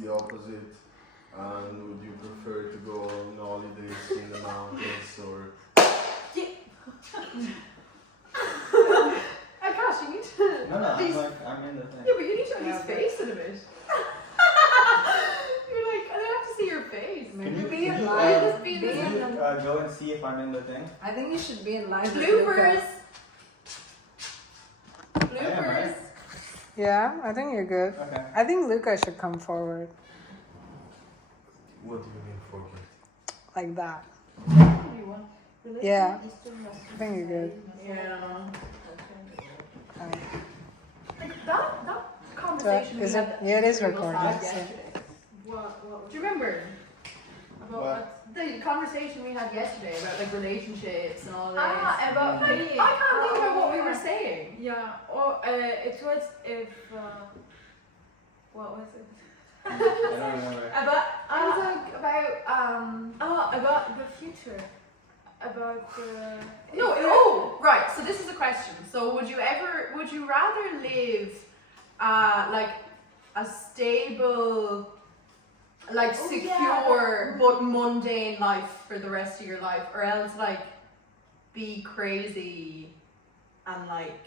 the opposite? And would you prefer to go on holidays in the mountains or? Gosh, you need to. No, I'm in the thing. Yeah, but you need to at least face it a bit. You're like, I have to see your face. Can you go and see if I'm in the thing? I think you should be in line. Bloopers. Right? Yeah, I think you're good. Okay. I think Luca should come forward What do you mean forget? like that. Anyone? Yeah, I think you're good. Yeah. Alright. Like that conversation we Is had. it? Yeah, it is was recorded. had So. yesterday. Do you remember? About the conversation we had yesterday about like relationships and all that. About me. I can't think about what we were saying. Yeah, or it was if what was it? I don't remember. About I was like about the future. About right. So this is a question. So would you rather live like a stable, like secure but mundane life for the rest of your life, or else like be crazy and like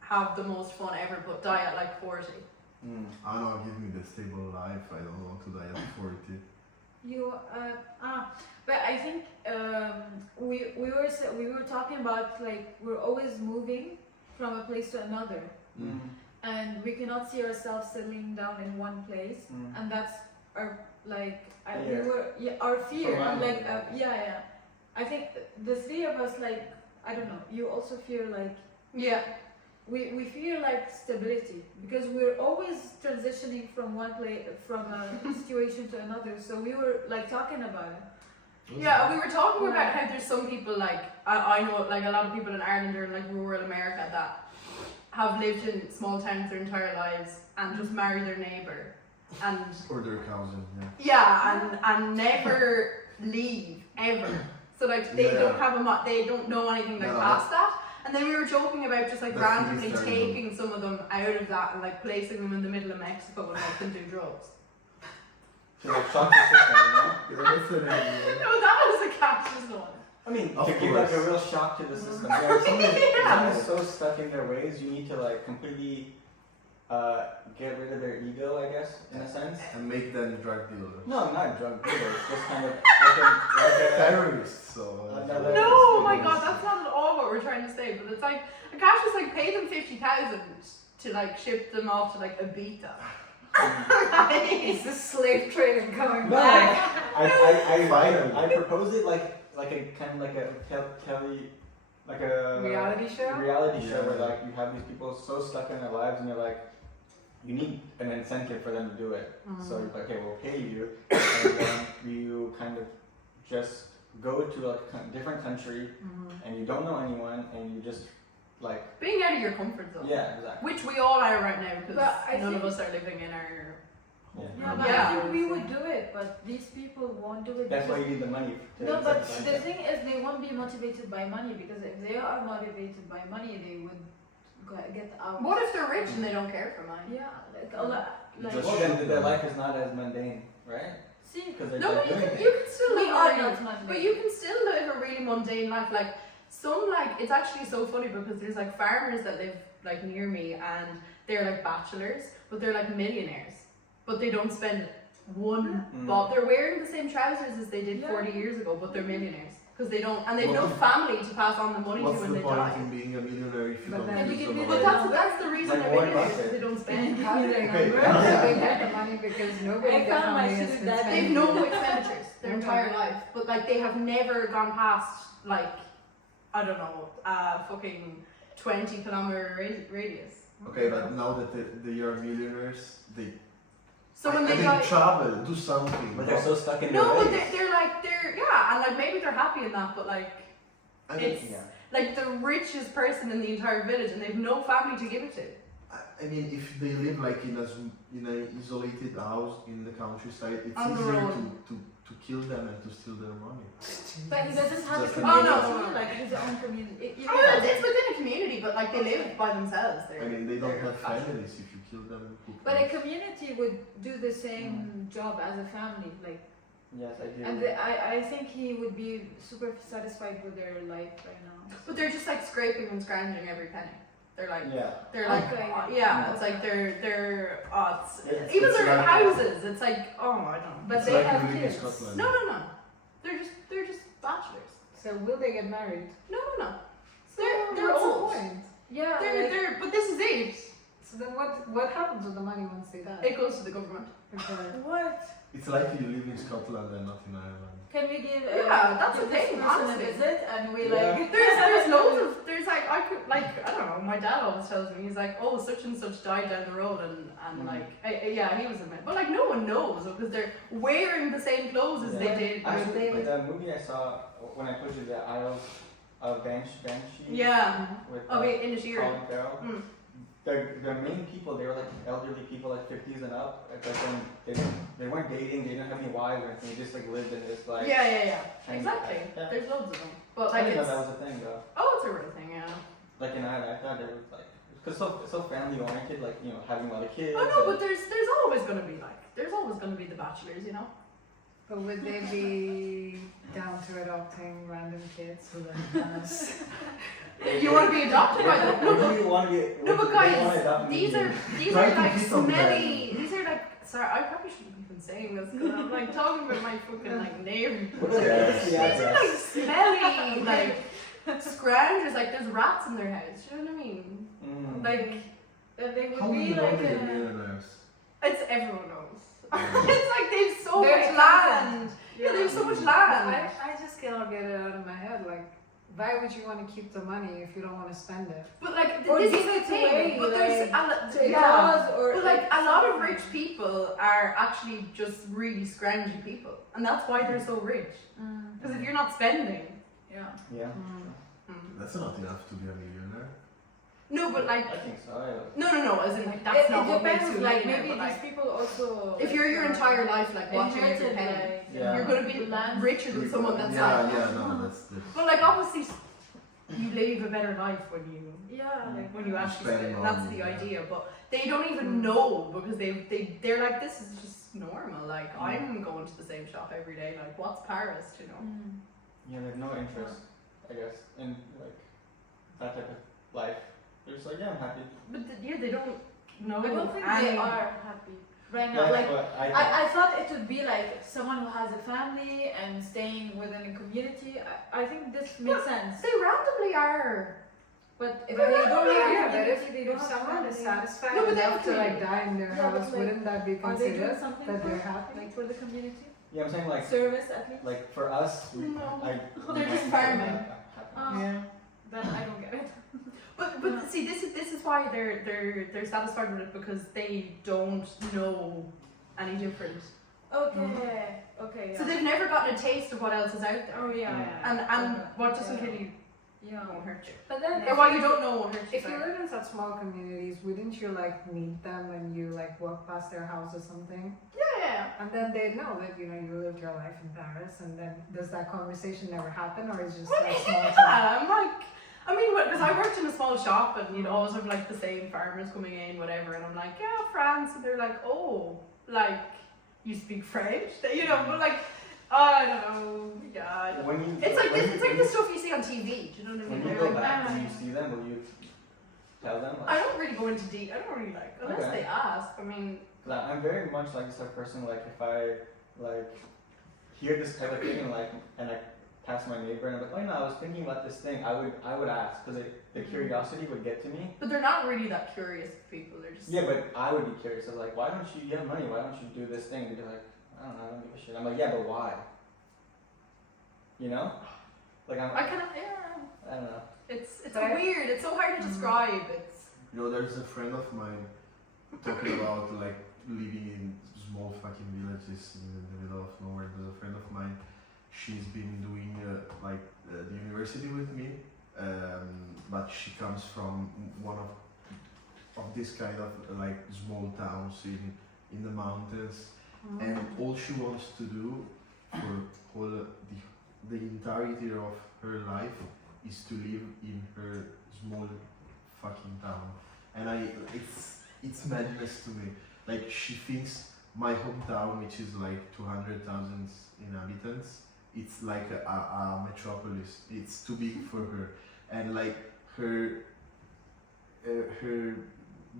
have the most fun ever but die at like 40? I don't know, give me the stable life. I don't want to die at 40. but I think we were talking about like we're always moving from a place to another, and we cannot see ourselves settling down in one place, and that's our our fear. Like I think the three of us, like, I don't know, you also feel like we feel like stability because we're always transitioning from one place, from a situation to another. So we were like talking about it. Yeah, we were talking about how there's some people like I know like a lot of people in Ireland or like rural America that have lived in small towns their entire lives and just marry their neighbour and Or their cousin, and never leave ever. So like they don't have they don't know anything like past that. And then we were joking about just like randomly taking some of them out of that and like placing them in the middle of Mexico and let them do drugs. To like shock the system, you know? No, that was a Cassius one. I mean, Of to give like a real shock to the system. Yeah, if someone is so stuck in their ways, you need to like completely get rid of their ego, I guess, in a sense. and make them drug dealers. No, not drug dealers, just kind of Terrorists. So No, oh my god, that's not at all what we're trying to say. But it's like Cassius like pay them 50,000 to like ship them off to like Ibiza. Is this slave trading coming No, back? I propose it like a kind of like a Reality show? reality show where like you have these people so stuck in their lives and you're like, you need an incentive for them to do it. So you're like, okay, we'll pay you, and then you kind of just go to like a different country and you don't know anyone and you just like Being out of your comfort zone. yeah, exactly. Which we all are right now because But I none of think- us are living in our. Yeah, but Yeah. I think we would do it, but these people won't do it. That's why because- you need the money. To No, but incentivize the them. thing is, they won't be motivated by money because if they are motivated by money, they would get out. What if they're rich and they don't care for money? Yeah, like a lot. Like Just- Well, then their life is not as mundane, right? see, Because they're No, but doing you things. can still we live a are really, not mundane. but you can still live a really mundane life. Like some like it's actually so funny because there's like farmers that live like near me and they're like bachelors, but they're like millionaires, but they don't spend one bob. They're wearing the same trousers as they did 40 years ago, but they're millionaires because they don't and they've no family to pass on the money to what's when the they point die. in being a millionaire if you But don't then use you the can be money? But that's the reason Like they're Warren millionaires Buffett. because they don't spend. How do they Okay. how do they get the money because nobody I found my definitely has suit been that They've spending. no expenditures their entire life, but like they have never gone past like I don't know, fucking 20-kilometer radius. Okay, but now that they are millionaires, they So when they I die, mean, travel, do something. But they're so stuck in their no, but ways. they're and like maybe they're happy in that, but like I mean, it's Yeah. like the richest person in the entire village, and they have no family to give it to. I mean, if they live like in an isolated house in the countryside, it's On the easier road. to kill them and to steal their money. But he doesn't have a Just community, Oh, no. like his own community. Oh, it's within a community, but like they live by themselves. I mean, they don't they're have bachelors. families. If you kill them, who But a cares? community would do the same job as a family, like, Yes, I do. and I think he would be super satisfied with their life right now. But they're just like scraping and scrounging every penny. They're like, Yeah. they're like, Okay. yeah, it's like they're It's- even it's their like- houses. It's like, oh, I don't know. But It's they like have living in kids. Scotland. No. They're just bachelors. So will they get married? No. So They're what's old. the point? Yeah, like, But this is it. So then what happens with the money once they die? It goes to the government. Okay. what? It's like you live in Scotland and not in Ireland. Can we give Yeah, that's give the this thing, person honestly. a visit and we Yeah. like There's loads of like I could like I don't know. My dad always tells me he's like, oh, such and such died down the road, and like yeah, he was a man, but like no one knows because they're wearing the same clothes as they did. Actually, like the movie I saw when I told you the Isles of Banshee. Yeah, With of it in the shearing. Colin Farrell. Mm. The main people, they were like elderly people, like 50s and up. It's like when they weren't dating, they didn't have any wives or anything. They just like lived in this like. Yeah. tiny- Exactly. Yeah. There's loads of them, but I like didn't know it's that was a thing though. oh, it's a real thing, yeah. Like in Ireland, I thought there was like, cause so family oriented, like having other kids. Oh no, and- but there's always gonna be the bachelors, you know. But would they be down to adopting random kids who then pass? You want to be adopted by them? No, Would but you want to get? No, but would they wanna guys, adopt these you? are Try to like pick up smelly. These are like. Sorry, I probably shouldn't have been saying this because I'm like talking about my fucking like neighbor. What's the- what's the These are address? like smelly, like scroungers. Like there's rats in their house. You know what I mean? Mm. Like they would How do be you know like they're a, millionaires? it's everyone knows. It's like they've so They're much land. Yeah, they have so much land. I just cannot get it out of my head. Like, why would you want to keep the money if you don't want to spend it? But like Or this give is the it thing. away, But there's to a yeah. cause or But like a lot of rich people are actually just really scroungy people, and that's why they're so rich. Because if you're not spending, Yeah. Yeah. That's not enough to be a millionaire. no, but like I think so. no, as in like that's It not what makes depends. you a Like millionaire, maybe but, these like, people also. if you're your entire life like watching every inherited penny, like Yeah. you're gonna be land. richer than someone that's yeah, like. yeah, no, that's But like obviously, you live a better life when you Yeah. Like when you actually spend spend. That's money, the yeah. idea. But they don't even know because they're like this is just normal. Like I'm going to the same shop every day. Like what's Paris? You know. Yeah, they have no interest, I guess, in like that type of life. They're just like, yeah, I'm happy. But yeah, they don't know. I don't think any- they are happy right now. That's Like what I think. I thought it would be like someone who has a family and staying within a community. I think this makes sense. They randomly are. But if But they no, don't yeah, have a Yeah, but community, if, they if don't have someone is family. satisfied No, but enough to definitely. like die in their Yeah, but, house, like, wouldn't that be Are they doing considered something that for, they're happy? like for the community? Yeah, I'm saying like Service at least? like for us, we, No. They're just farming. Happy. Yeah. Then I don't get it. But see, this is why they're satisfied with it because they don't know any different. Okay. Okay. Yeah. So they've never gotten a taste of what else is out there. Oh yeah. yeah. And Okay. what doesn't kill you Yeah. won't hurt you. But then, Or what you don't know won't hurt you. if you sorry. live in such small communities, wouldn't you like meet them when you like walk past their house or something? Yeah. And then they know that you lived your life in Paris, and then does that conversation never happen, or is just Well, like small talk? yeah, I'm like, I mean, because I worked in a small shop and you'd always have like the same farmers coming in, whatever, and I'm like, yeah, France, and they're like, oh, like, you speak French, you know, but like, I don't know, yeah, I don't know. When you, It's like when this, you- it's like the stuff you see on TV, do you know what I When mean? you They're go like, back, "Ah." when you see them, will you tell them? I don't really go into deep, I don't really like, unless Okay. they ask, I mean, Like, I'm very much like this type of person. Like if I like hear this type of thing and I pass my neighbor and I'm like, oh no, I was thinking about this thing. I would ask because the curiosity would get to me. but they're not really that curious people, they're just, Yeah, but I would be curious. I was like, why don't you have money? Why don't you do this thing? And they're like, I don't know, I don't give a shit. I'm like, yeah, but why? You know? Like I cannot, yeah, I don't know. it's But I- weird, it's so hard to describe, it's, You know, there's a friend of mine talking about like living in small fucking villages in the middle of nowhere. There's a friend of mine. She's been doing the university with me, but she comes from one of of this kind of like small towns in the mountains, and all she wants to do for all the entirety of her life is to live in her small fucking town. And it's madness to me. Like, she thinks my hometown, which is like 200,000 inhabitants, it's like a metropolis. It's too big for her, and like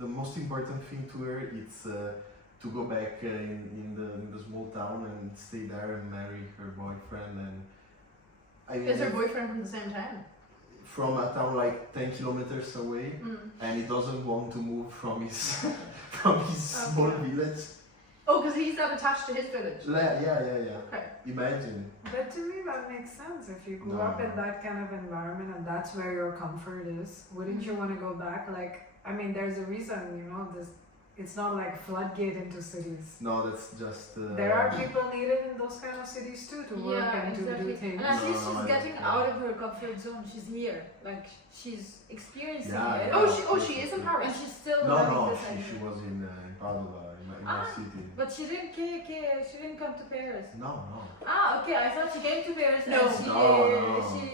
the most important thing to her it's to go back in the small town and stay there and marry her boyfriend. And I mean, Is her boyfriend from the same town? from a town like 10 kilometers away, and he doesn't want to move from his from his small village. Oh, because he's not attached to his village. Yeah. Okay. Imagine. But to me, that makes sense. If you grew up in that kind of environment and that's where your comfort is, wouldn't you want to go back? Like, I mean, there's a reason, you know, it's not like floodgate into cities. No, that's just. There are people needed in those kind of cities too to work and to do things. And at least No, she's I- getting out of her comfort zone. She's here, like she's experiencing Yeah, it. yeah. She is in Paris. And she's still No, having no, this she idea. was in Padova, in my city. But she didn't she didn't come to Paris. No. Ah, okay. I thought she came to Paris. No. And she, No. she.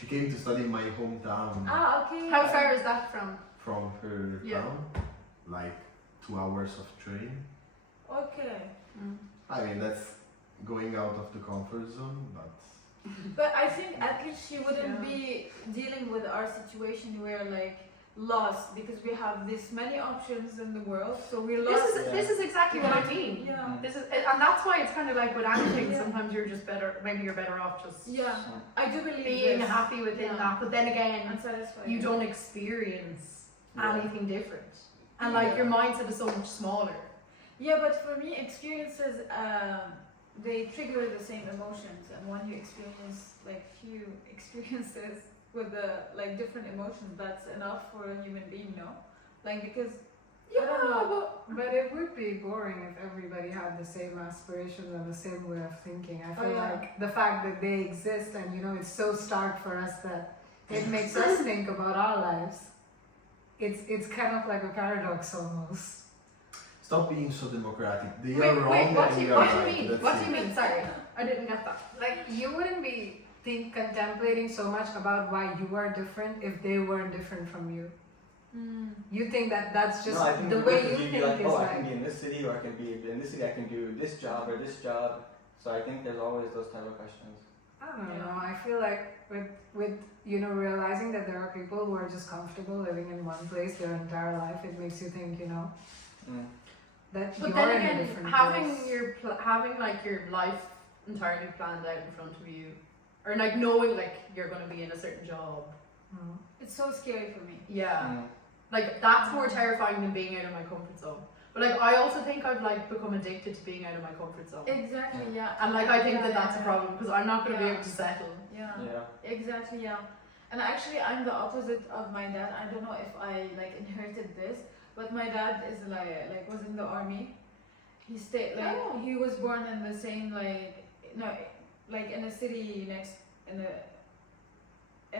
She came to study in my hometown. Ah, okay. How far is that from? From her Yeah. town, like 2 hours of train. Okay. I mean, that's going out of the comfort zone, but But I think at least she wouldn't be dealing with our situation where like lost because we have this many options in the world, so we're lost. This is exactly what I mean. Yeah. This is, and that's why it's kind of like with anything. Sometimes you're just better. Maybe you're better off just Yeah. I do believe being this. happy within Yeah. that. But then again, And satisfied. you don't experience Yeah. anything different, and like your mindset is so much smaller. Yeah, but for me, experiences they trigger the same emotions, and when you experience like few experiences with the like different emotions, that's enough for a human being, no? Like because I don't know. But it would be boring if everybody had the same aspirations and the same way of thinking. I feel like the fact that they exist and you know it's so stark for us that it makes us think about our lives. It's kind of like a paradox almost. stop being so democratic. They Wait, are wrong what and do we you, are what do you right. mean? That's What do it. you mean? Sorry, I didn't get that. Like you wouldn't be contemplating so much about why you are different if they weren't different from you. You think that that's just No, I think the way you you'd think be like, is oh, I like. can be in this city, or I can be in this city, I can do this job or this job. So I think there's always those type of questions. I don't know. I feel like with you know realizing that there are people who are just comfortable living in one place their entire life, it makes you think, you know, that But you're then in a again, different having place. having like your life entirely planned out in front of you, or like knowing like you're going to be in a certain job. Mm. It's so scary for me. Yeah. Like that's more terrifying than being out of my comfort zone. But like I also think I've like become addicted to being out of my comfort zone. Exactly, yeah. And like I think that that's a problem because I'm not going to be Yeah. able to settle. Yeah. Exactly, yeah. And actually, I'm the opposite of my dad. I don't know if I like inherited this, but my dad is like was in the army. He stayed like Oh. he was born in the same like in a city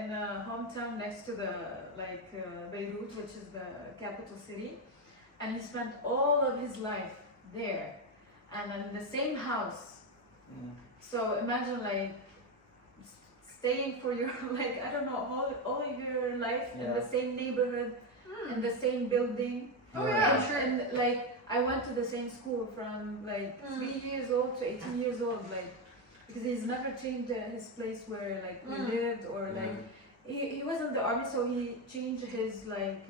in a hometown next to the Beirut, which is the capital city, and he spent all of his life there, and in the same house. So imagine like staying for your like I don't know all of your life in the same neighborhood, in the same building. Oh yeah, I'm sure. And like I went to the same school from like 3 years old to 18 years old, like because he's never changed his place where like we lived or like he was in the army, so he changed his like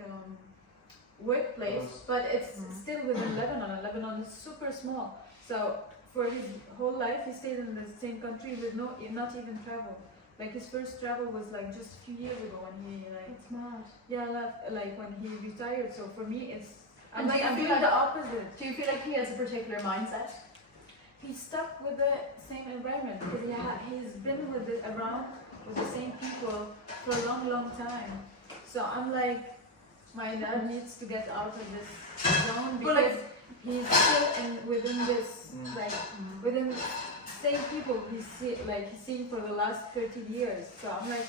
workplace, but it's still within Lebanon. And Lebanon is super small, so for his whole life he stayed in the same country with not even travel. Like his first travel was like just a few years ago when he like It's mad. left like when he retired. So for me it's And do you I'm feel doing like- the opposite. Do you feel like he has a particular mindset? He's stuck with the same environment because he's been around with the same people for a long time. So I'm like, my dad needs to get out of this zone Well, because he's still within this within same people he's seen for the last 30 years. So I'm like,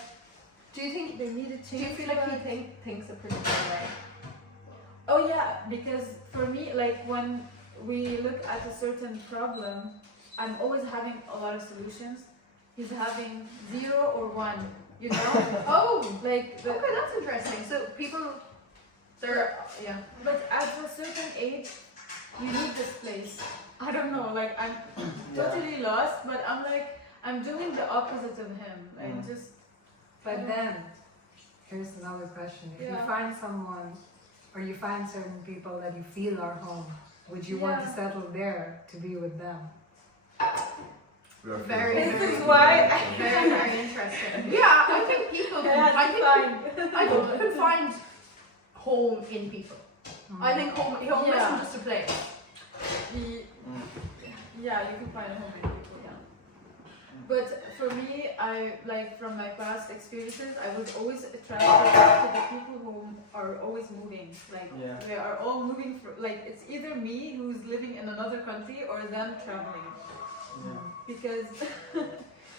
Do you think? they need to Do change. you feel like he thinks a particular way? Oh yeah, because for me, like when we look at a certain problem, I'm always having a lot of solutions. He's having 0 or 1, you know? Oh, Like, the, okay, that's interesting. So people, they're yeah. but at a certain age, you need this place. I don't know, like I'm totally lost, but I'm like, I'm doing the opposite of him. Like just, But then, here's another question. If you Yeah. find someone, or you find certain people that you feel are home, would you want to Yeah. settle there to be with them? We are Very, very- This is why- Very, very interesting. Yeah, I think people can, I think people can find home in people. I think home Yeah. isn't just a place. Yeah, you can find a home in people, yeah. But for me, I like from my past experiences, I was always attracted to the people who are always moving. Like Yeah. they are all moving for like it's either me who's living in another country or them traveling. Yeah. Because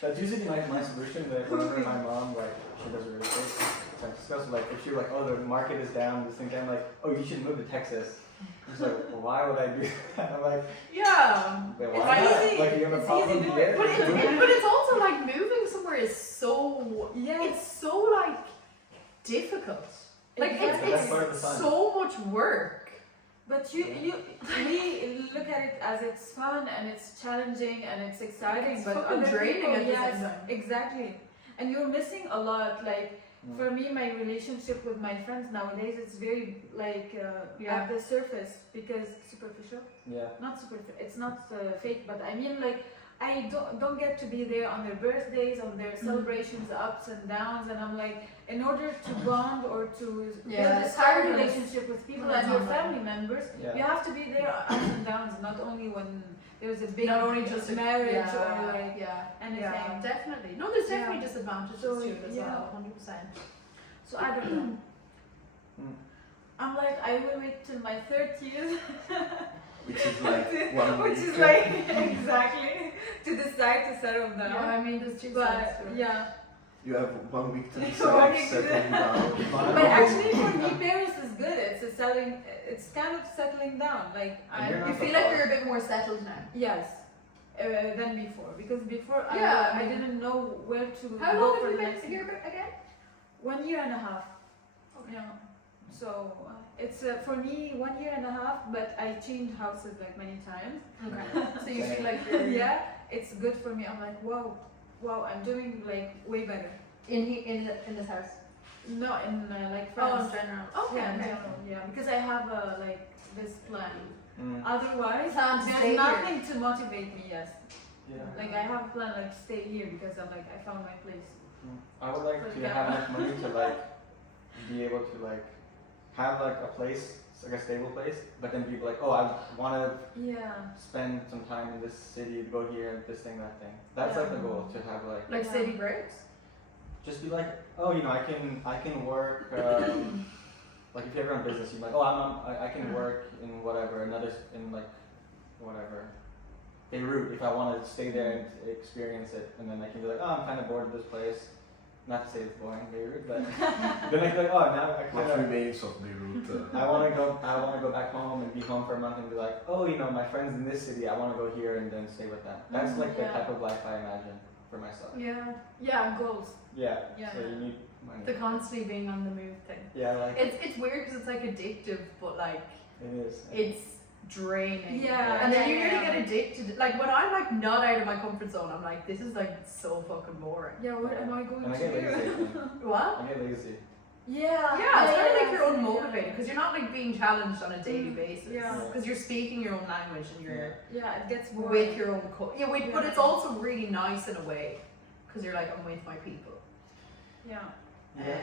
That's usually my solution. That whenever my mom like she does real estate, it's like discuss like if she like oh the market is down, this thing I'm like oh you should move to Texas. She's like well, why would I do that? I'm like Yeah. wait, It's why not? easy. Like you have a It's problem easy here. But it's also like moving somewhere is so yeah, it's so like difficult. Like Exactly. That's part of the fun. it's so much work. but we look at it as it's fun and it's challenging and it's exciting. It's but fucking other draining people, at the yes, same time. exactly. And you're missing a lot. Like for me, my relationship with my friends nowadays, it's very like Yeah. at the surface because superficial. Yeah. Not superficial. It's not fake, but I mean like I don't get to be there on their birthdays, on their celebrations, ups and downs, and I'm like, in order to bond or to Yeah, build a it's strong hard when relationship with people when and it's your online. family members, Yeah. you have to be there ups and downs, not only when there's a big Not only just marriage or like anything. Yeah, definitely. No, there's Yeah. definitely disadvantages So, to it as yeah. well, 100%. So I don't know. Mm. I'm like, I will wait till my 30th, Which is like 1 which week. is like exactly to decide to settle down. Yeah, I mean, there's two sides But to it. yeah, You have 1 week to One decide week to- settling down. but actually for me, Paris is good. It's kind of settling down. Like And you're You not feel so like far. you're a bit more settled now. yes, than before because before Yeah, I didn't know where to How go long for have you the been next here again? 1 year and a half. Yeah. So it's for me 1 year and a half, but I changed houses like many times. Okay. So you feel like you're Yeah, it's good for me. I'm like, wow, I'm doing like way better. in this house. No, in like Oh, France. in general. Okay, Yeah, in okay. general, yeah, because I have like this plan. Mm. Otherwise, Plan to stay there's here. nothing to motivate me. Yes, Yeah. like I have a plan like stay here because I'm like I found my place. Mm. I would like to Yeah. have enough money to like be able to like have like a place, like a stable place, but then be like, oh, I want to Yeah, spend some time in this city, go here, this thing, that thing. That's like the goal to have like Like Yeah. city breaks. just be like, oh, you know, I can work. Like if you're ever on business, you're like, oh, I can work in whatever in like whatever Beirut if I want to stay there and experience it, and then I can be like, oh, I'm kind of bored of this place. Not to say it's boring, Beirut, but then I can be like, oh, now I kind What of remains of Beirut? I want to go back home and be home for a month and be like, oh, you know, my friends in this city, I want to go here and then stay with them. That's like the Yeah. type of life I imagine for myself. Yeah. goals. Yeah. Yeah. So you need money. The constantly being on the move thing. Yeah, like It's weird because it's like addictive, but like it is. it's draining. Yeah. And then you Yeah. really get addicted. Like when I'm like not out of my comfort zone, I'm like, this is like so fucking boring. Yeah, what am I going And I to get lazy. I do? think. What? I get lazy. Yeah, Yeah, it's kind of like you're yeah. unmotivated because you're not like being challenged on a daily basis. Yeah. Because you're speaking your own language and you're Yeah, it gets boring. with your own but Yeah. it's also really nice in a way because you're like, I'm with my people. Yeah. Yeah.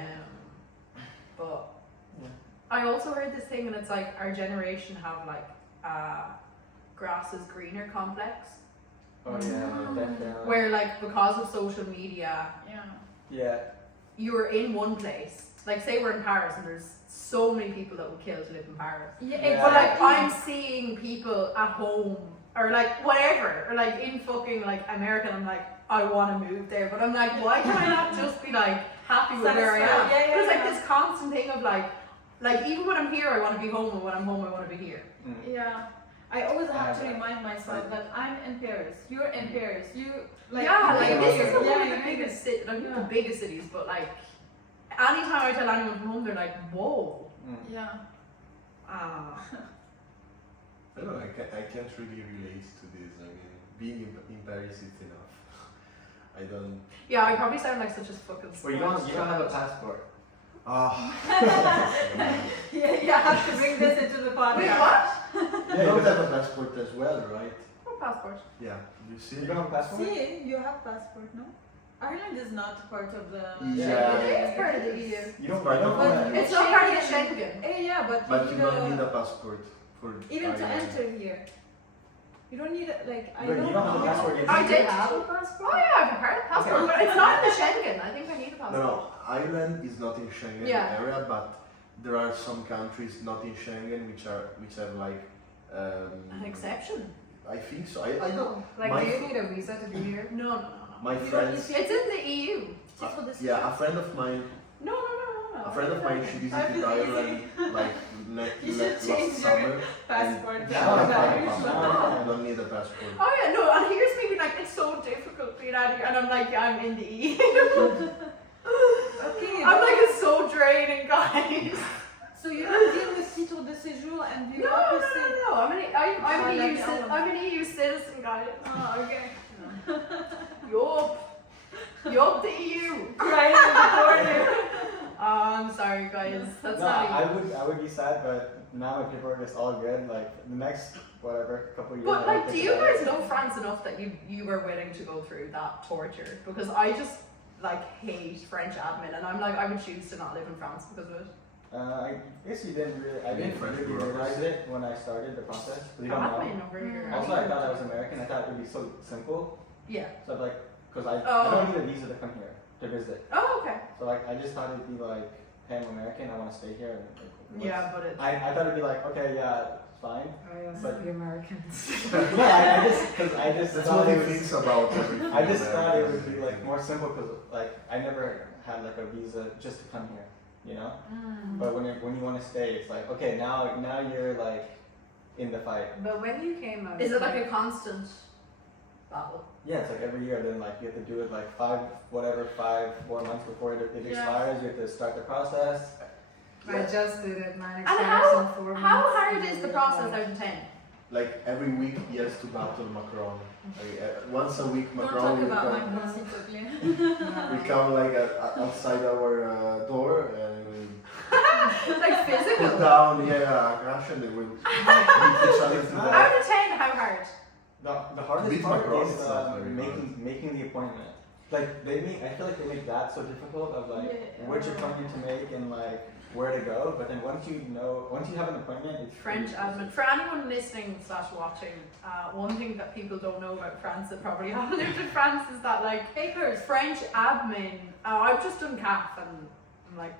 But Yeah. I also heard this thing, and it's like our generation have like grass is greener complex, Oh yeah, definitely. where like because of social media, Yeah. Yeah. you're in one place. Like say we're in Paris, and there's so many people that would kill to live in Paris. Yeah, Yeah. But like exactly. I'm seeing people at home or like whatever, or like in fucking like America, and I'm like, I want to move there, but I'm like, why can I not just be like happy with where I am? Satisfied. Yeah, But it's like yeah. this constant thing of like Like even when I'm here, I want to be home, and when I'm home, I want to be here. Yeah. I always have to remind myself that I'm in Paris. You're in Paris. You like Yeah, like this is one of yeah, the biggest cities, like not the biggest cities, but like anytime I tell anyone from home, they're like, whoa. yeah. Ah. I don't know, I can't really relate to this. I mean, being in Paris is enough. I don't. Yeah, I probably sound like such a fucking. Well, you don't have a passport. Ah. Yeah, you have to bring this into the Wait, podcast. what? You don't have a passport as well, right? What passport? Yeah. You see? You don't have a passport? See, you have passport, no? Ireland is not part of the. Yeah. It is part of the EU. You don't. But But It's not part of the Schengen. Yeah, but, But you need don't a- need a passport for even to Ireland. enter here. You don't need like I But don't you don't have a know. passport yet. I Do did. you have a passport? Oh yeah, I have a passport, but it's not in the Schengen. I think I need a No, passport. no. Ireland is not in Schengen Yeah. area, but there are some countries not in Schengen which have like. An exception? I think so. I don't. Like, My do you fr- need a visa to be here? No, no, no, no. My You don't friends. need It's in the EU. Just for this. Yeah, a friend of mine. No, no, no, no, no. A friend of mine, she visited Ireland like You should last change your summer. passport. And Yeah, I yeah. don't need a passport. Oh yeah, no, and here's me being like, it's so difficult being out here, and I'm like, yeah, I'm in the EU. Okay. I'm like, it's so draining, guys. So you don't deal with titre de séjour and No, no, bureaucracy. no, no. I'm an EU, Oh, I'm an EU citizen, guys. Oh, okay. Yup, the EU. Crying in the corner. I'm sorry, guys. That's No, not I would be sad, but now my paperwork is all good. Like the next whatever couple years. But I like, will do think you about guys it. know France enough that you were willing to go through that torture? Because I just like hate French admin, and I'm like, I would choose to not live in France because of it. I guess you didn't really. I You didn't French really bureaucracy? realize it when I started the process. 'Cause you don't know. Admin over here. Also, I thought I was American. I thought it would be so simple. Yeah. So I'm like, because I Oh. don't need a visa to come here to visit. Oh, okay. So like, I just thought it'd be like, hey, I'm American. I want to stay here. And, like, Yeah, but it. I thought it'd be like, okay, yeah, it's fine. Oh yes, But- the Americans. Yeah, I just That's thought what he it was. thinks about everything. I just thought it American. would be like more simple because like I never had like a visa just to come here, you know. Mm. But when you want to stay, it's like okay, now you're like in the fight. But when you came out, Is it like a constant battle? Yeah, it's like every year. Then like you have to do it like 4 months before it Yeah. expires. You have to start the process. I just did it. Mine And expires in 4 months. How hard is the process out of 10? Like every week he has to battle Macron. Like, once a week Don't Macron talk will about come. my s'il te plaît. We come like outside our door and we Like put physical? down crash and then we beat each other to death. Out of 10, how hard? The hardest Beat part Macron is is not very making the appointment. Like I feel like they make that so difficult of like Yeah. which appointment to make and like where to go. But then once you have an appointment, it's French pretty easy. admin. For anyone listening / watching, one thing that people don't know about France that probably haven't lived in France is that like Papers. French admin. I've just done CAF and I'm like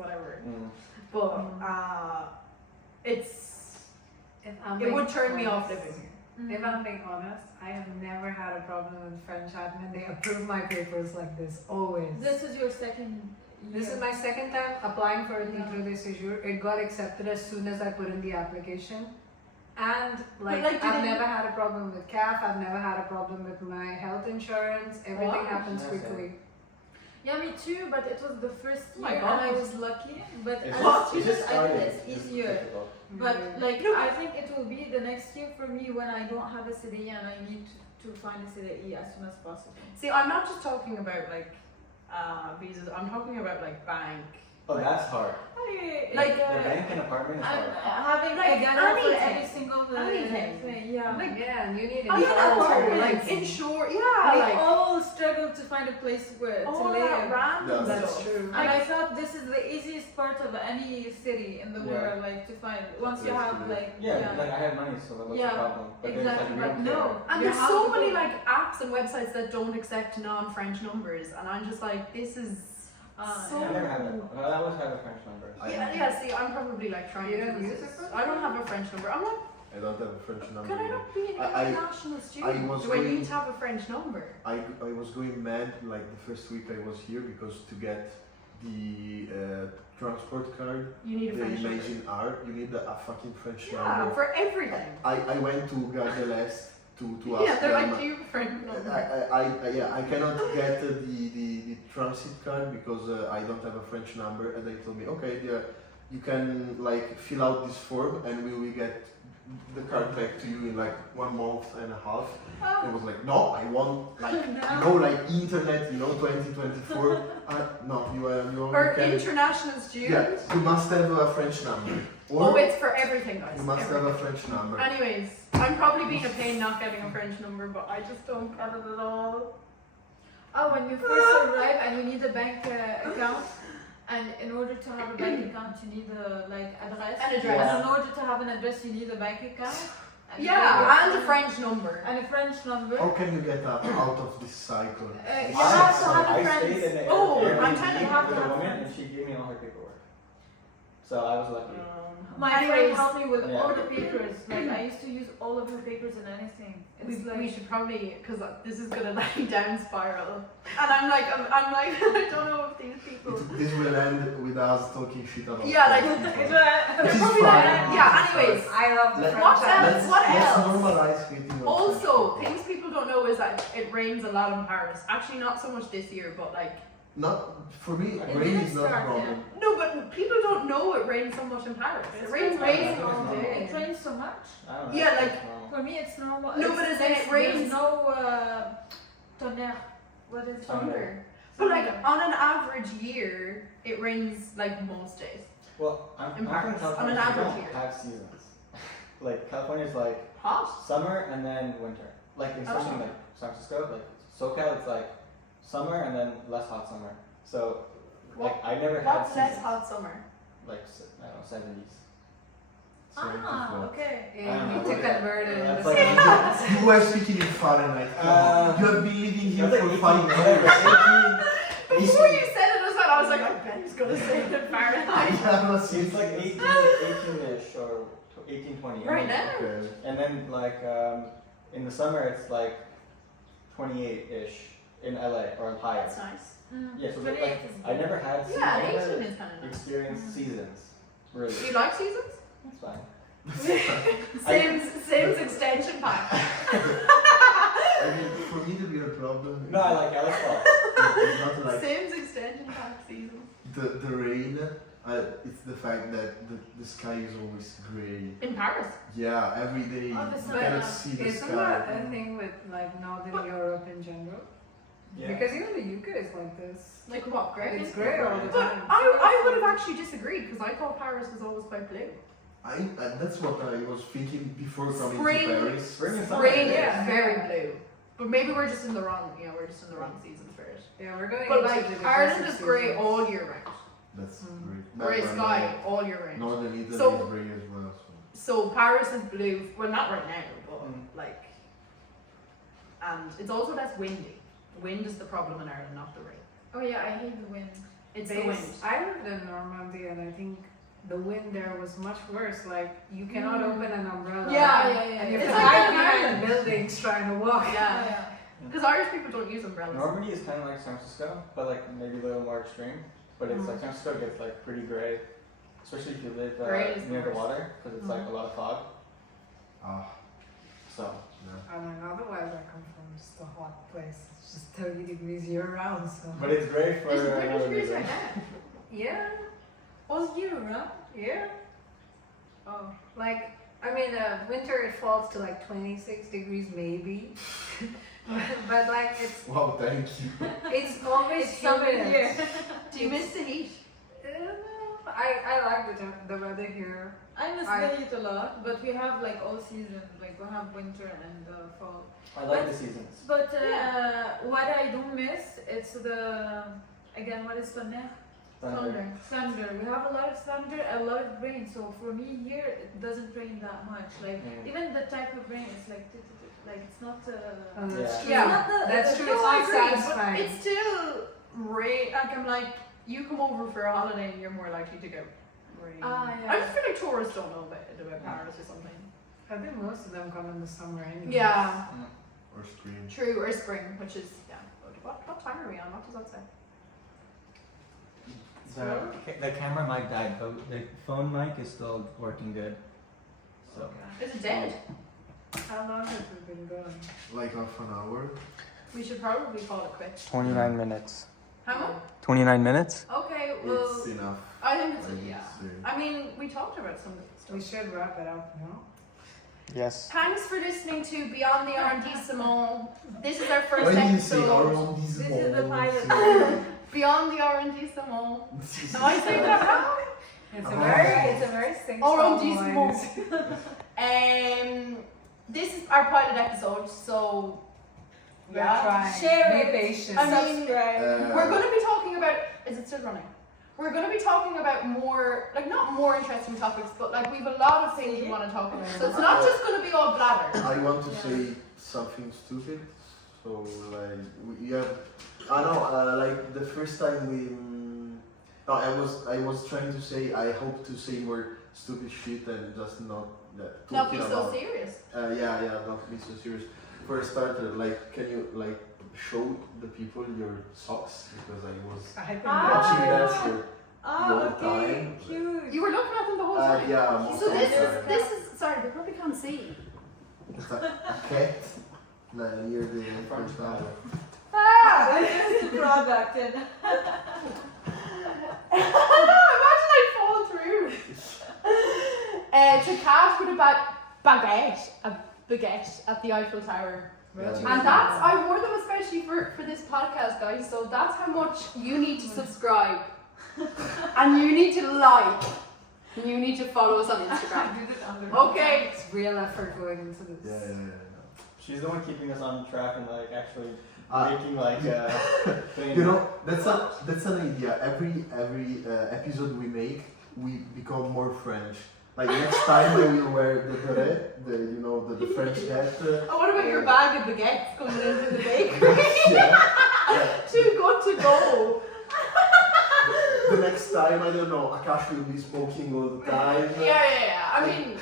whatever, Mm. but it's If I'm it being would turn me off honest- living here. If I'm being honest, I have never had a problem with French admin. They approve my papers like this, always. This is your second year. This is my second time applying for a titre de séjour. It got accepted as soon as I put in the application. And like, like, did I've it- never had a problem with CAF, I've never had a problem with my health insurance. Everything Wow. happens Yeah, quickly. Yeah, me too, but it was the first Oh my year God. and I was lucky. But It's as just, soon it's as just I starting. think it's easier. difficult. But Mm. like I think it will be the next year for me when I don't have a CDI and I need to find a CDI as soon as possible. See, I'm not just talking about like visas. I'm talking about like bank. Oh, that's hard. Like, The bank and apartment is I'm hard. having Like, a gather for anything. every single Anything. thing. Yeah. Like, Yeah, and you need I mean, insurance. like insure, yeah, we like all struggle to find a place where to all that live. random Yeah, That's stuff. true. And I thought this is the easiest part of any city in the Yeah. world, like to find. Once you Yes, have it is. like Yeah, like I have money, so what's Yeah, the problem? But then exactly, it's like, but we don't no. care. And You there's have so to many go- like apps and websites that don't accept non-French numbers, and I'm just like, this is so. I never had that. Well, I always have a French number. Yeah, see, I'm probably like trying You to don't use resist. it? I don't have a French number. I'm like, I don't have a French number. can I either. not be an I- international student? was Do I going- need to have a French number? I was going mad like the first week I was here because to get the transport card, You need a the French number. Imagine art, you need a fucking French Yeah, number. for everything. I went to Gare de l'Est to ask Yeah, they're them. like, do you have a French number? I cannot get the transit card because I don't have a French number, and they told me, okay, you can like fill out this form and we will get the card back to you in like 1 month and a half. I was like, no, I want like like internet, 2024. No, you only For can. international Yeah, students. you must have a French number. Oh, it's for everything, guys. you must have everything. a French number. Anyways, I'm probably being a pain not getting a French number, but I just don't get it at all. Oh, when you first arrive and you need a bank account, and in order to have a bank account, you need a address. An address. And in order to have an address, you need a bank account. Yeah, and a French number. And a French number. How can you get out of this cycle? You have to have a I French. stayed in an Oh, Airbnb I'm telling you, have to with a have woman, friends. and she gave me all her paperwork. So I was lucky. My friend Anyways, helped me with Yeah. all the papers. Like I used to use all of her papers and anything. It's we should probably, because this is gonna down spiral, and I'm like I don't know if these people. This will end with us talking shit about Yeah, like- people. It's Which is Probably fine. not. Yeah. Anyways, I love the Let- French What accent. else? What Let's else? normalize hating on also French things people don't know is that it rains a lot in Paris. Actually, not so much this year, but like people. Not for me. It Rain didn't is not a start, problem. no, but people don't know it rains so much in Paris. It rains raining all all day. It rains so much. I don't know. Yeah, it's like- normal. For me, it's normal. No, It's- but as in it there's rains- no tonnerre. What is Thunder. But like on an average year, it rains like most days. Well, I'm In from Paris, on California. an We average don't year. have seasons. Like California's like Hot. summer and then winter. Like especially in Oh. like San Francisco, like SoCal, it's like summer and then less hot summer. So like I never had What's less seasons. hot summer? Like I don't know, 70s. Ah, okay. Yeah, you need to Yeah. convert it. That's into like- something. You were speaking in Fahrenheit. Come on. You have been living here It's for like 5 whatever, years. 18. Before you said it as well, I was like, I bet he's gonna say it in Fahrenheit. It's like 18-ish or 18, 20. Right now? Okay. And then like in the summer it's like 28-ish in LA or higher. That's nice. Yeah, so 28 like is I good. never had Yeah, I 18 never is kind of nice. experienced seasons. Really. Do you like seasons? It's fine. Sims extension pack. I mean, for me to be a problem. No, I like fall. It's not like Sims extension pack season. the rain. It's the fact that the sky is always grey. In Paris. Yeah, every day Oh, the you sun. cannot see the Isn't sky. that a thing with like Northern Europe in general? Yeah. Because even the UK is like this. Like what, grey? It's grey all the But time. I would have actually disagreed because I thought Paris was always quite blue. That's what I was thinking before coming Spring- to Paris. Spring and summer. Spring yeah. is very blue. But maybe we're just in the wrong, we're just in the wrong season for it. Yeah, we're going But into like the Ireland depressive is grey seasons. all year round. That's Mm. great. Grey But sky all year round. Northern Italy So- is grey as well. So Paris is blue. Well, not right now, but Mm. like, and it's also less windy. Wind is the problem in Ireland, not the rain. Oh yeah, I hate the wind. It's the wind. I lived in Normandy and I think the wind there was much worse. Like you cannot open an umbrella. Yeah, And you It's have to like hide in behind Ireland. buildings trying to walk. Yeah, because Irish people don't use umbrellas. Normandy is kind of like San Francisco, but like maybe a little more extreme. But it's like San Francisco gets like pretty gray, especially if you live Gray is near the worse. water, because it's like a lot of fog. Ah, So yeah. I mean, otherwise I come from just a hot place. It's just 30 degrees year round. So but it's great for It's 30 another degrees reason. right now. yeah, All year round. yeah. Oh. Like I mean, winter it falls to like 26 degrees maybe. but like Wow, thank you. it's always It's summer humid. here. Do you miss the heat? I like the weather here. I miss I- the heat a lot, but we have like all season. Like we have winter and fall. I like the seasons. But what I don't miss, it's the again what is tonnerre? Thunder. Thunder. We have a lot of thunder, a lot of rain. So for me here, it doesn't rain that much. Like Mm. even the type of rain is like like it's not. That's Yeah. true. Yeah. Not the, That's the- true. No, It's I not agree, satisfying. but it's still rain. Like I'm like, you come over for a holiday and you're more likely to get rain. Ah, yeah. I just feel like tourists don't know about Paris or something. I think most of them come in the summer anyway. Yeah, Or spring. true. Or spring, which is yeah. What time are we on? What does that say? The camera mic died, but the phone mic is still working good. So Is it dead? How long has it been going? Like half an hour. We should probably call it quits. 29 minutes. How much? 29 minutes? Okay, well, It's enough. I think it's I would yeah. say. I mean, we talked about some of the We stuff. should wrap it up, no? Yes. Thanks for listening to Beyond the Arrondissement. This is our first When you say episode. This is the pilot. Beyond the Arrondissement. Am I saying that wrong? It's a very sing-song Arrondissement. voice. This is our pilot episode, so We're yeah. trying. Share Be it. patient. I mean, Subscribe. We're going to be talking about. Is it still running? We're going to be talking about more, like not more interesting topics, but like we've a lot of things we want to talk about. So it's not just going to be all blather. I want to say something stupid. So like we have, I know like the first time we, no, I was trying to say I hope to say more stupid shit and just not Not be talking so about. serious. Yeah, not be so serious. For a starter, like can you like show the people your socks because I was I think watching that for the Oh, whole okay, time. cute. You were looking at them the whole time. Yeah. Most So of the time. this is sorry, they probably can't see. It's a cat. No, you're the first time. Ah! This is the product. And Imagine I fall through. It's a cat with a baguette at the Eiffel Tower. Yeah. And that's, I wore them especially for this podcast, guys, so that's how much you need to subscribe. And you need to like. And you need to follow us on Instagram. Okay. It's real effort going into this. Yeah. She's the one keeping us on track and like actually Uh, making like You know, that's an idea. Every episode we make, we become more French. Like next time I will wear the beret, the French hat. Oh, what about your bag of baguettes coming into the bakery? Yeah. Too good to go. The next time, I don't know, Akash will be smoking all the time. Yeah. I mean,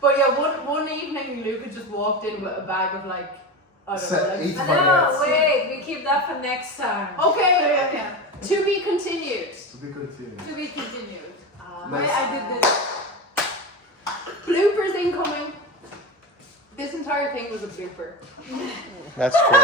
but yeah, one evening Luca just walked in with a bag of like, I don't know. Eight Like, No, baguettes. wait, we keep that for next time. okay, yeah. to be continued. To be continued. To be continued. Nice. I did this. Bloopers incoming. This entire thing was a blooper. That's true.